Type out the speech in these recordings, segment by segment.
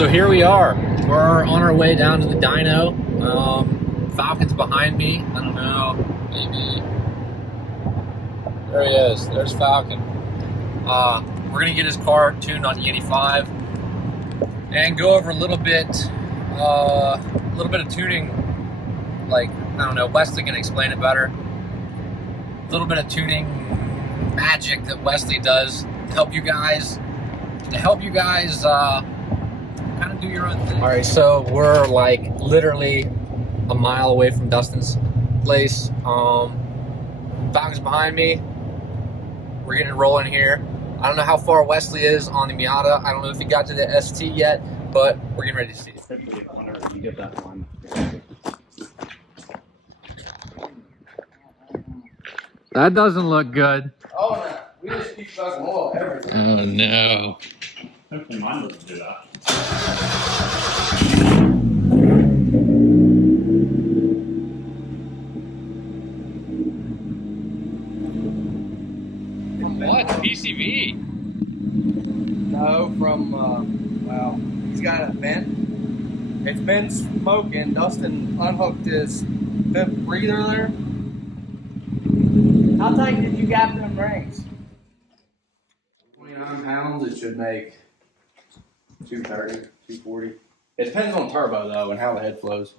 So here we are. We're on our way down to the dyno. Falcon's behind me. I don't know, maybe. There he is. There's Falcon. We're gonna get his car tuned on E85 and go over a little bit of tuning. Like, I don't know, Westley can explain it better. A little bit of tuning magic that Westley does to help you guys kind of do your own thing. All right, so we're like literally a mile away from Dustin's place. Falcon's behind me. We're getting rolling here. I don't know how far Westley is on the Miata. I don't know if he got to the ST yet, but we're getting ready to see it. You get that one. That doesn't look good. Oh no, we just keep fucking oil everything. Oh no. Hopefully mine doesn't do that. What? PCV? No, from well, he's got a vent. It's been smoking. Dustin unhooked his fifth breather there. How tight did you gap them rings? 29 pounds. It should make 230, 240. It depends on turbo though and how the head flows.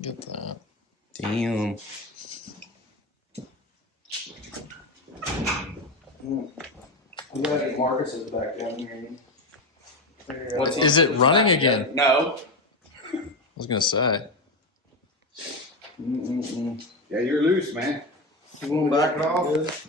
Get that. Damn. We gotta get Marcus's back down here. Is it running again? No. I was gonna say. Yeah, you're loose, man. You want to back it off?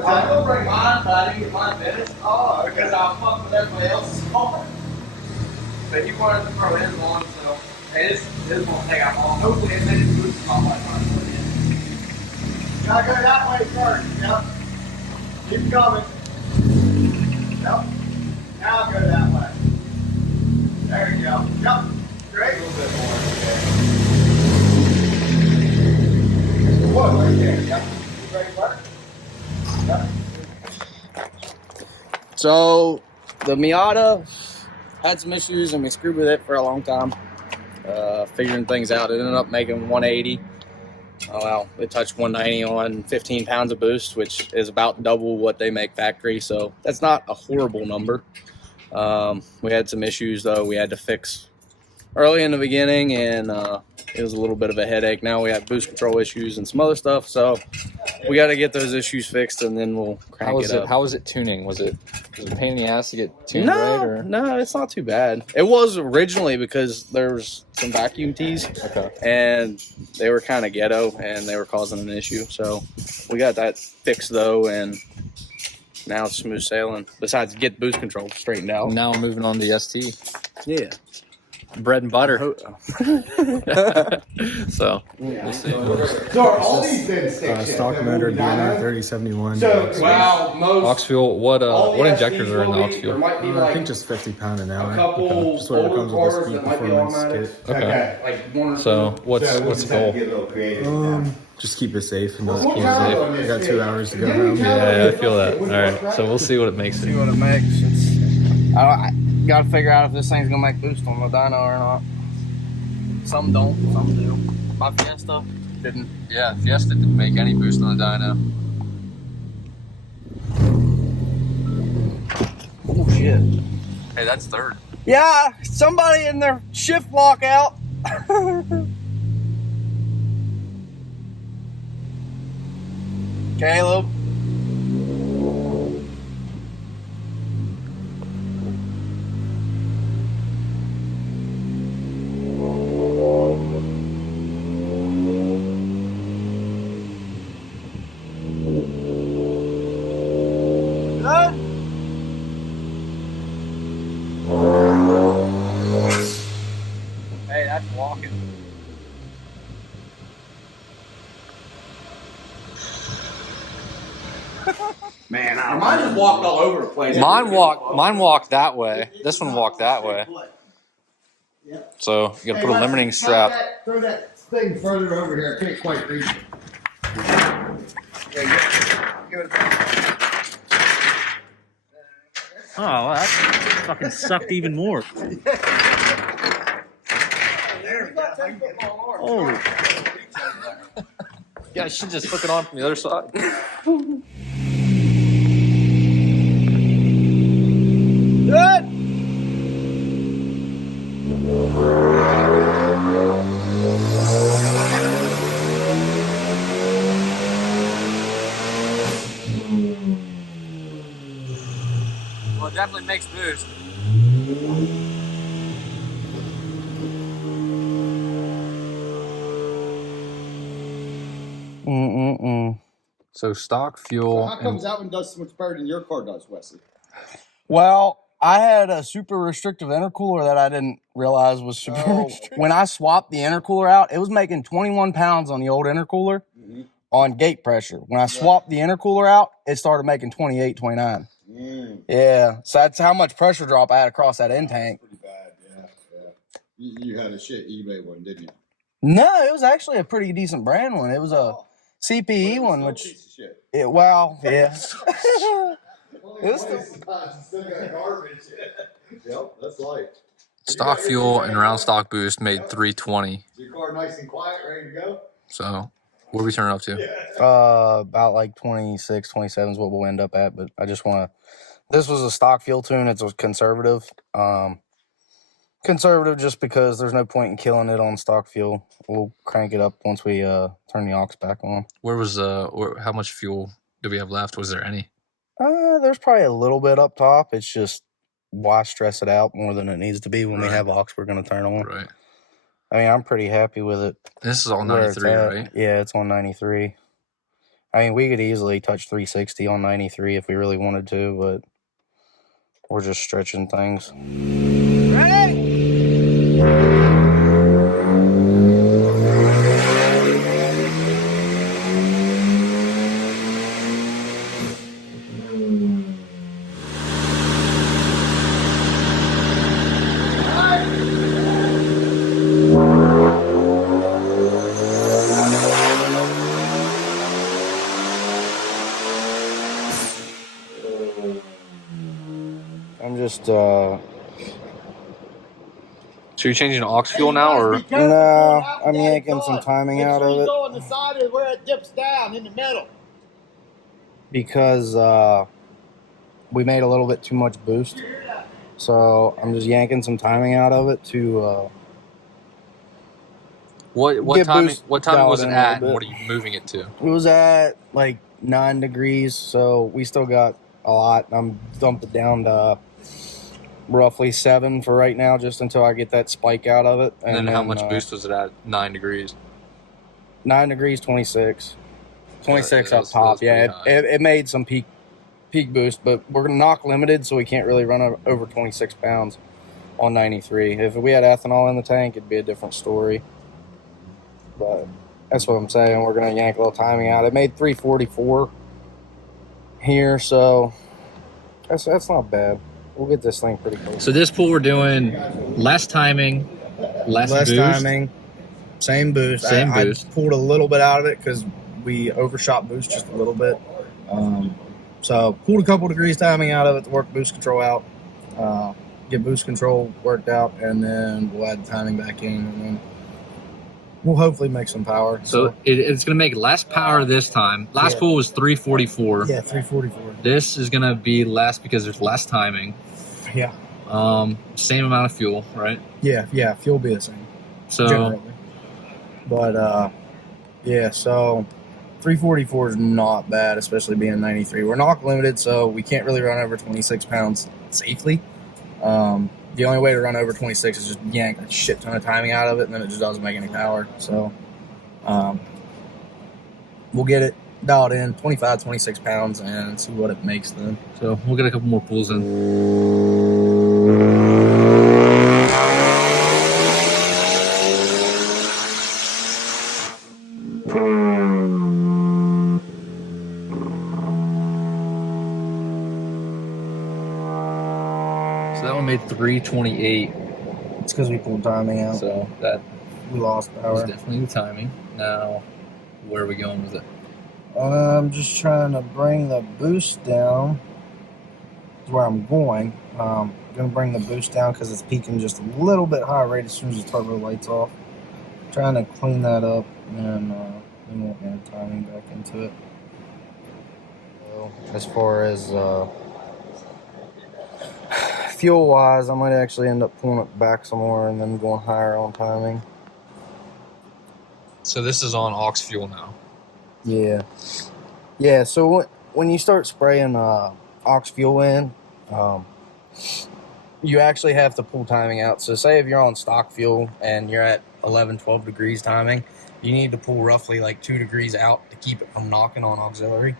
I'm gonna bring mine, but I didn't get mine finished. Oh, because I fucked with everybody else's car. But he wanted to throw his on, so his won't take out long. Hopefully, it made it boost my life. Gotta go that way first. Yep. Keep coming. Yep. Now go that way. There you go. Yep. Great. A little bit more. Okay. What? Right there. Yep. Great work. So the Miata had some issues and we screwed with it for a long time, figuring things out. It ended up making 180. Oh well, it touched 190 on 15 pounds of boost, which is about double what they make factory. So that's not a horrible number. We had some issues though we had to fix early in the beginning, and it was a little bit of a headache. Now we have boost control issues and some other stuff, so we got to get those issues fixed, and then we'll crank it up. How was it tuning? Was it a pain in the ass to get tuned right? Or? No, it's not too bad. It was originally because there was some vacuum tees, and they were kind of ghetto, and they were causing an issue. So we got that fixed though, and now it's smooth sailing. Besides, get boost control straightened out. Now I'm moving on to the ST. Yeah. Bread and butter. So, we'll see. So are all these been stakes? Stock motor Dyno 3071. So, Wow, Aux fuel. What injectors are in the aux fuel? I think just 50 pound an hour. a couple Just what it comes with the older speed cars that might be performance automatic. kit. Okay. Like one or two. So, what's the goal? Get a little creative. Just keep it safe and not What keep time it. on this I got 2 thing? hours to go home. Yeah, I feel that. All right. So we'll see what it makes. See what it makes. I gotta figure out if this thing's gonna make boost on the dyno or not. Some don't, some do. My Fiesta didn't. Yeah, Fiesta didn't make any boost on the dyno. Oh shit. Hey, that's third. Yeah, somebody in their shift lockout. Caleb. Hey, that's walking. Man, I Mine just walked all over the place. Mine walked that way. This one walked that way. So you gotta put a limiting strap. Throw that thing further over here. I can't quite reach it. Give it a Oh, well, that fucking sucked even more. Holy. Yeah, I should just hook it on from the other side. Well, it definitely makes boost. So stock fuel. How comes that one does so much better than your car does, Wesley? Well, I had a super restrictive intercooler that I didn't realize was super restrictive. When I swapped the intercooler out, it was making 21 pounds on the old intercooler on gate pressure. When I swapped the intercooler out, it started making 28, 29. Yeah, so that's how much pressure drop I had across that end tank. Pretty bad, yeah. You had a shit eBay one, didn't you? No, it was actually a pretty decent brand one. It was a CPE one, which it well, yeah. It was still got garbage. Yep, that's light. Stock fuel and round stock boost made 320. Is your car nice and quiet, ready to go? So what are we turning up to? About like 26, 27 is what we'll end up at. But I just want to. This was a stock fuel tune. It's a conservative. Conservative just because there's no point in killing it on stock fuel. We'll crank it up once we turn the aux back on. Where was how much fuel do we have left? Was there any? There's probably a little bit up top. It's just why stress it out more than it needs to be when we have aux we're going to turn on. Right. I mean, I'm pretty happy with it. This is all 93, right? Yeah, it's on 93. I mean, we could easily touch 360 on 93 if we really wanted to, but we're just stretching things. Ready? I'm just So you're changing to aux fuel now, or? no, I'm yanking some timing out of it. On the side of where it dips down in the middle. Because we made a little bit too much boost. So I'm just yanking some timing out of it to What timing was it at, and what are you moving it to? It was at like 9 degrees, so we still got a lot. I'm dumped it down to roughly 7 for right now, just until I get that spike out of it. And then how much boost was it at 9 degrees? 9 degrees, 26. 26 Yeah, up top. Yeah, pretty high. it made some peak boost, but we're gonna knock limited, so we can't really run over 26 pounds on 93. If we had ethanol in the tank, it'd be a different story. But that's what I'm saying. We're gonna yank a little timing out. It made 344 here, so that's not bad. We'll get this thing pretty close. So this pool we're doing less timing, less boost. Timing, same boost. I pulled a little bit out of it because we overshot boost just a little bit. So pulled a couple degrees timing out of it to work boost control out, get boost control worked out, and then we'll add timing back in, and then we'll hopefully make some power. So it's going to make less power this time. Last pool was 344. Yeah, 344. This is going to be less because there's less timing. Yeah. Same amount of fuel, right? Yeah, fuel will be the same. So, generally. But, yeah, so 344 is not bad, especially being 93. We're knock limited, so we can't really run over 26 pounds safely. The only way to run over 26 is just yank a shit ton of timing out of it, and then it just doesn't make any power. So we'll get it dialed in 25, 26 pounds and see what it makes then. So we'll get a couple more pulls in. So that one made 328. It's because we pulled timing out. So that We lost was power. definitely the timing. Now, where are we going with it? I'm just trying to bring the boost down. That's where I'm going. Gonna bring the boost down because it's peaking just a little bit high right as soon as the turbo light's off. Trying to clean that up and then we'll add timing back into it. So, as far as fuel wise, I might actually end up pulling it back some more and then going higher on timing. So this is on aux fuel now. Yeah. So when you start spraying aux fuel in, you actually have to pull timing out. So say if you're on stock fuel and you're at 11, 12 degrees timing, you need to pull roughly like 2 degrees out to keep it from knocking on auxiliary.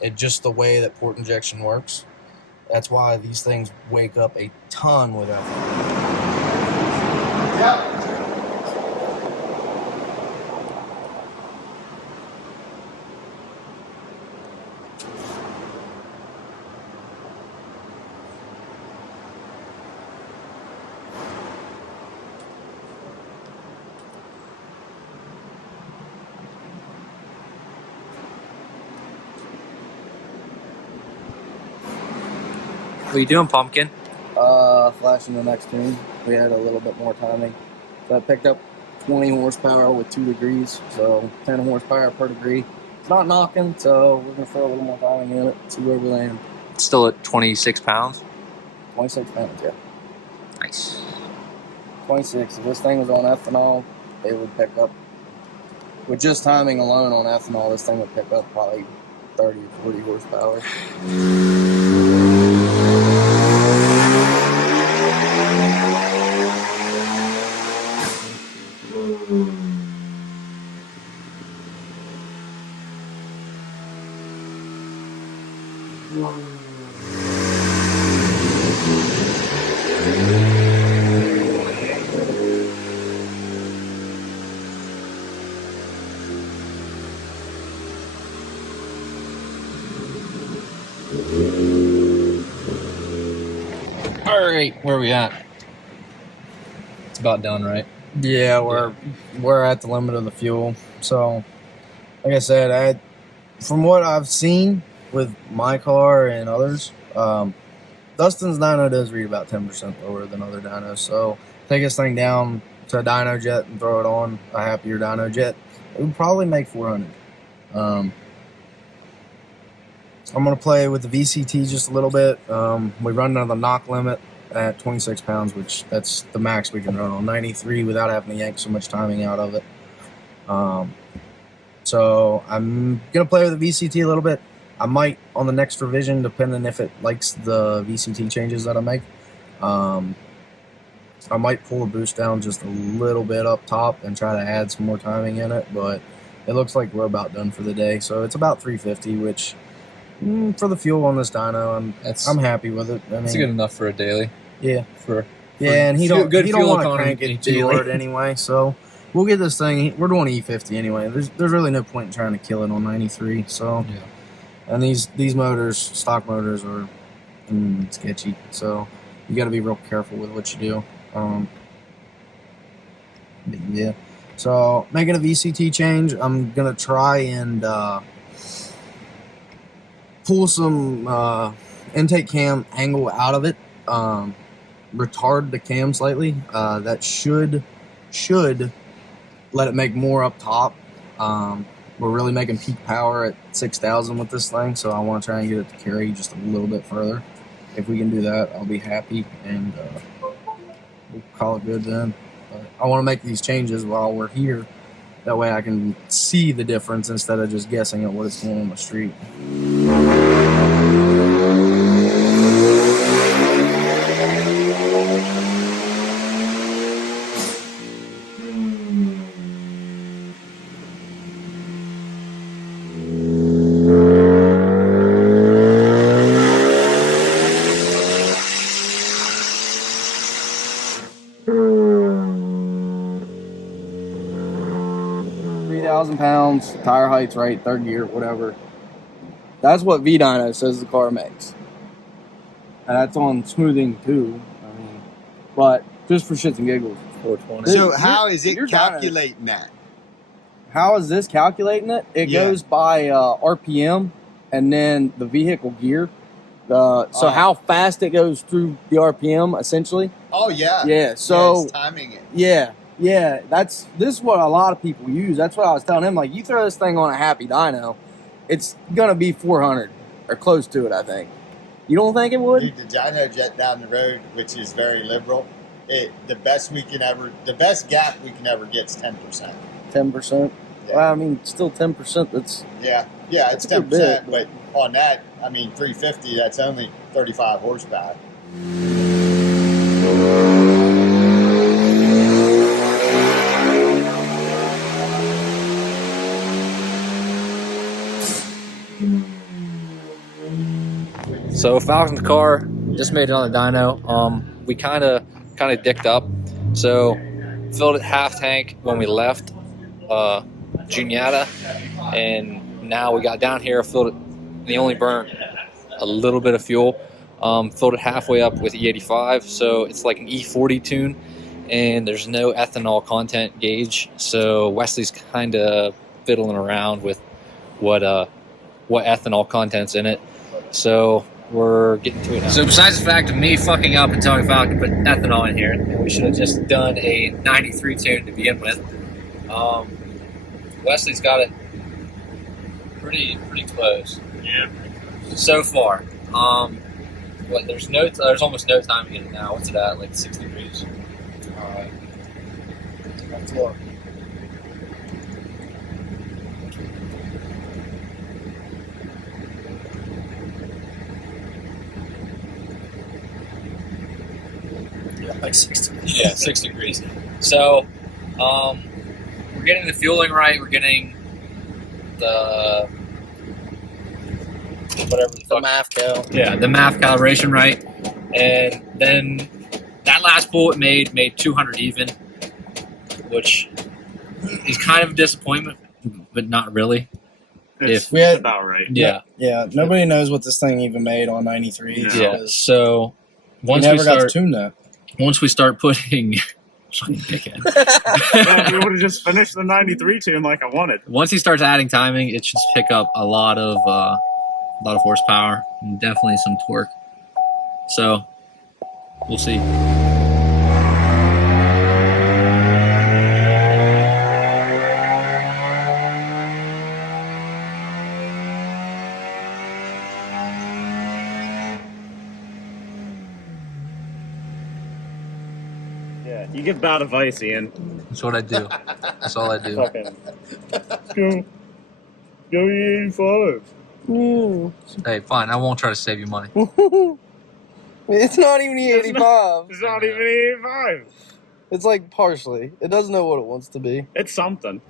It's just the way that port injection works. That's why these things wake up a ton with ethanol. Yep. What are you doing, Pumpkin? Flashing the next tune. We had a little bit more timing. So I picked up 20 horsepower with 2 degrees, so 10 horsepower per degree. It's not knocking, so we're gonna throw a little more timing in it, see where we land. Still at 26 pounds. 26 pounds, yeah. Nice. 26. If this thing was on ethanol, it would pick up, with just timing alone on ethanol, this thing would pick up probably 30 or 40 horsepower. All right, where are we at? It's about done, right? Yeah, we're at the limit of the fuel. So, like I said, from what I've seen with my car and others, Dustin's dyno does read about 10% lower than other dynos. So, take this thing down to a dyno jet and throw it on a happier dyno jet. It would probably make 400. I'm gonna play with the VCT just a little bit. We run under the knock limit at 26 pounds, which that's the max we can run on 93 without having to yank so much timing out of it. So I'm gonna play with the VCT a little bit. I might on the next revision, depending if it likes the VCT changes that I make. I might pull the boost down just a little bit up top and try to add some more timing in it, but it looks like we're about done for the day. So it's about 350, which for the fuel on this dyno, I'm happy with it. I mean, It's good enough for a daily. Yeah, For and he good don't fuel want to economy crank it daily. too hard anyway. So we'll get this thing. We're doing E50 anyway. There's really no point in trying to kill it on 93. So Yeah. and these motors, stock motors, are sketchy. So you got to be real careful with what you do. But yeah. So making a VCT change, I'm gonna try and pull some intake cam angle out of it. Retard the cam slightly. That should let it make more up top. We're really making peak power at 6,000 with this thing, so I want to try and get it to carry just a little bit further. If we can do that, I'll be happy, and we'll call it good then. But I want to make these changes while we're here That way I can see the difference instead of just guessing at what it's doing on the street. £3,000, tire height's right, third gear, whatever. That's what Dyno says the car makes. And that's on smoothing too. I mean, but just for shits and giggles. 420. So how is you're it Dyno. calculating that? How is this calculating it? It Yeah. goes by RPM and then the vehicle gear. So how fast it goes through the RPM, essentially. Oh yeah. Yeah. So it's timing it. yeah. This is what a lot of people use. That's what I was telling him. Like, you throw this thing on a happy dyno, it's gonna be 400 or close to it. I think. You don't think it would? Dude, the dyno jet down the road, which is very liberal, the best gap we can ever get is 10%. 10%. Yeah. Well, I mean, still 10%. That's Yeah, it's That's a good 10%, bit. but on that, I mean, 350, that's only 35 horsepower. So Falcon's car just made it on the dyno. We kind of dicked up. So filled it half tank when we left Juniata, and now we got down here, filled it. They only burnt a little bit of fuel. Filled it halfway up with E85, so it's like an E40 tune, and there's no ethanol content gauge. So Wesley's kind of fiddling around with what ethanol content's in it. So we're getting to it now. So besides the fact of me fucking up and telling Falcon to put ethanol in here, and we should have just done a 93 tune to begin with. Wesley's got it pretty close. Yeah. So far. There's almost no time to get it now. What's it at? Like 6 degrees. Alright. Let's look. Yeah, like 6 degrees. Yeah, 6 degrees. So, we're getting the fueling right. We're getting the whatever the fuck. MAF cal. Yeah, the MAF calibration right. And then that last pull it made 200 even, which is kind of a disappointment, but not really. It's We had- about right. Yeah. Yeah, nobody knows what this thing even made on 93. Yeah. So once never we got to start tune that. putting fucking dickhead. Yeah, we would have just finished the 93 tune like I wanted. Once he starts adding timing, it should pick up a lot of horsepower and definitely some torque. So we'll see. Yeah, you give bad advice, Ian. That's what I do. That's all I do. Fucking go E85. Hey, fine. I won't try to save you money. It's not even E85. It's not even E85. It's like partially. It doesn't know what it wants to be. It's something.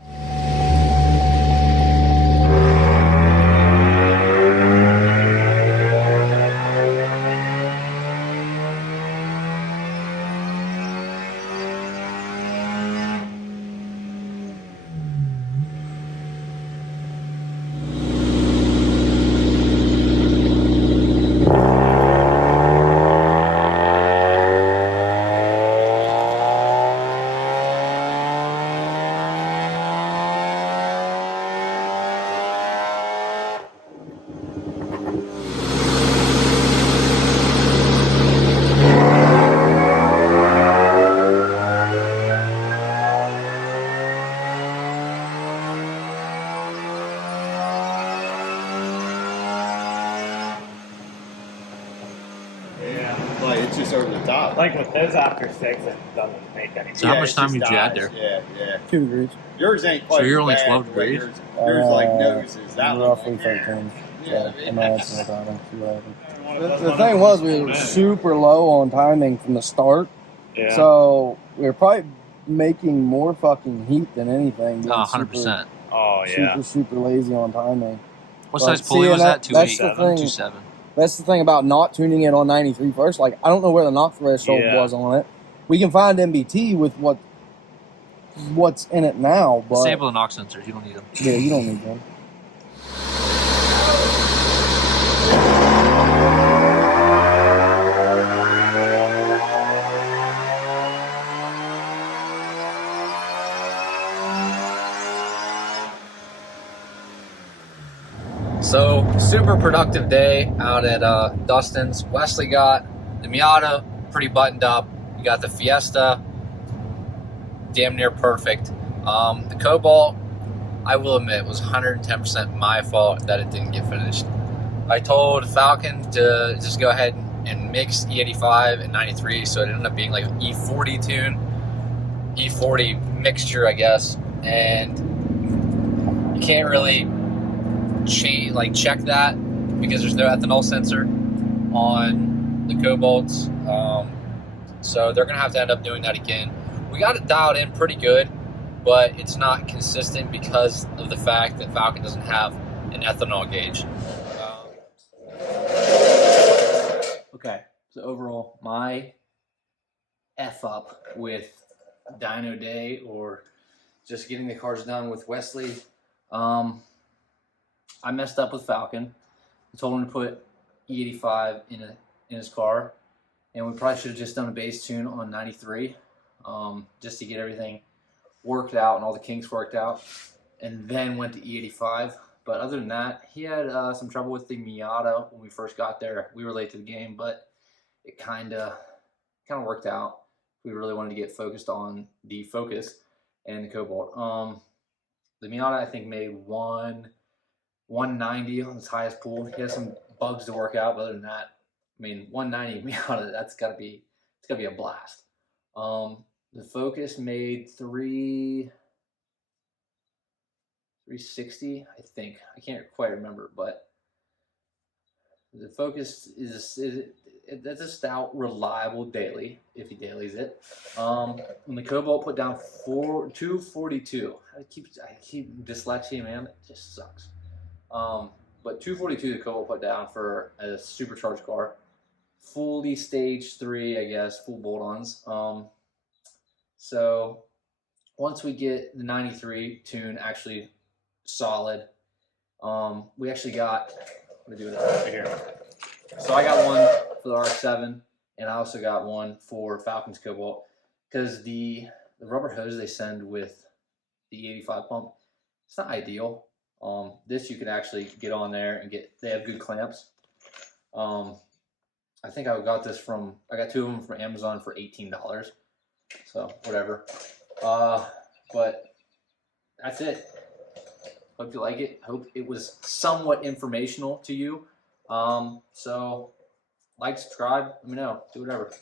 over the top. Like with this after 6, it doesn't make any So how Yeah, much it time just you dies. had there? Yeah, yeah. 2 degrees. Yours ain't quite. So you're as only bad 12 the way degrees? Yours like noses. That one, Roughly like, 13. Yeah, So, I'm not answering the timing. See what happens. The thing was, we were super low on timing from the start. Yeah. So, we were probably making more fucking heat than anything. being 100%. Oh, yeah. super lazy on timing. What But size pulley see, was and that? that's 2.8? the thing. 2.7. That's the thing about not tuning it on 93 first. Like, I don't know where the knock threshold Yeah. was on it. We can find MBT with what's in it now, but Disable the knock sensors. You don't need them. yeah, you don't need them. So, super productive day out at Dustin's. Westley got the Miata pretty buttoned up. You got the Fiesta, damn near perfect. The Cobalt, I will admit, was 110% my fault that it didn't get finished. I told Falcon to just go ahead and mix E85 and 93, so it ended up being like an E40 tune, E40 mixture, I guess. And you can't really check that because there's no ethanol sensor on the Cobalts, so they're gonna have to end up doing that again. We got it dialed in pretty good, but it's not consistent because of the fact that Falcon doesn't have an ethanol gauge. Okay, so overall, my F up with Dyno Day or just getting the cars done with Westley. I messed up with Falcon. I told him to put E85 in his car, and we probably should have just done a base tune on 93, just to get everything worked out and all the kinks worked out, and then went to E85. But other than that, he had some trouble with the Miata when we first got there. We were late to the game, but it kind of worked out. We really wanted to get focused on the Focus and the Cobalt. The Miata, I think, made 190 on its highest pull. He has some bugs to work out, but other than that, I mean, 190 Miata, it's gotta be a blast. The Focus made 360, I think. I can't quite remember, but the Focus that's a stout, reliable daily if he dailies it. When the Cobalt put down 242. I keep dyslexia, man. It just sucks. But 242 the Cobalt put down for a supercharged car, fully stage 3, I guess, full bolt-ons. So once we get the 93 tune actually solid, we actually got, let me do that right here. So I got one for the RX-7, and I also got one for Falcon's Cobalt, because the rubber hose they send with the 85 pump, it's not ideal. This you can actually get on there and they have good clamps. I think I got 2 of them from Amazon for $18. So whatever. But that's it. Hope you like it. Hope it was somewhat informational to you. So like, subscribe, let me know, do whatever.